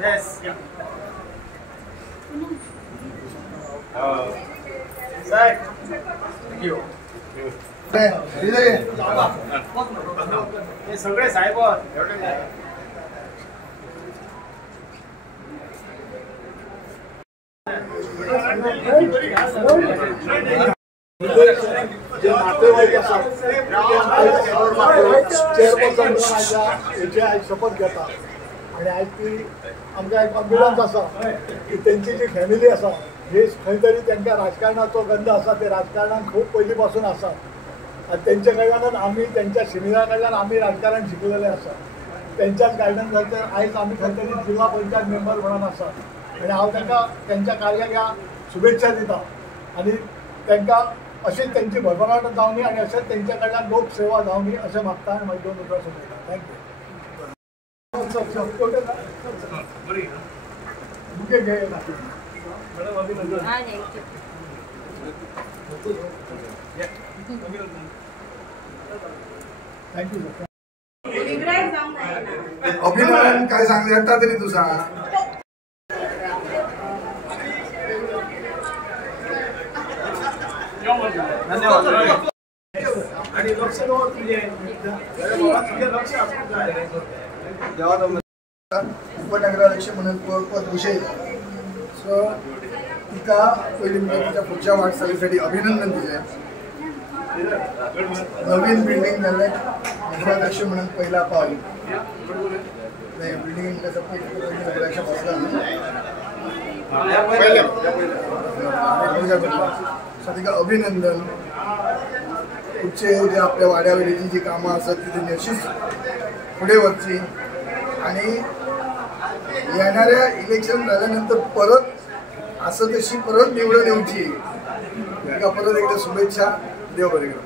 Yes. Sir. Thank you. हे सगळे साहेब जे नातेवाईक असतात चेअरपर्सन शपथ घेतात आणि आज ती आमचा एक कॉन्फिडन्स असा की त्यांची जी फॅमिली असा हे खंय तरी त्यांच्या राजकारणाचो गंध असा ते राजकारणात खूप पहिलीपासून असतात आणि त्यांच्या कडल्यान आम्ही त्यांच्या सिनियर कडल्यान आम्ही राजकारण शिकलेले असा त्यांच्याच गायडन्स आयज आम्ही खंय तरी जिल्हा पंचायत मेंबर म्हणून आसा आणि हांव त्यांच्या कार्याक ह्या शुभेच्छा दिता आणि त्यांना अशीच त्यांची भरभराट जावनी आणि असेच त्यांच्या कडल्यान लोकसेवा जावनी अशें मागता आनी मागीर 2 उतर सोडटा थँक्यू बुके घे मॅडम अभिनंदन थँक्यू अभिनंदन काय सांगले येता तरी तू सांग धन्यवाद आणि लक्ष तुझे लक्ष उपनगराध्यक्ष म्हणून पद विषय सो तिका पहिली म्हणजे पुढच्या वाटचालीसाठी अभिनंदन दिले नवीन बिल्डिंग जाल्ले नगराध्यक्ष म्हणून पहिला पावल बिल्डिंग नगराध्यक्ष तिका अभिनंदन पुढचे जे आपल्या वाड्यावरीची जी कामं असतात ती त्यांनी अशीच पुढे वरची आणि येणाऱ्या इलेक्शन झाल्यानंतर परत असं तशी परत निवडून येऊची तिका परत एकदा शुभेच्छा देव बरे करू.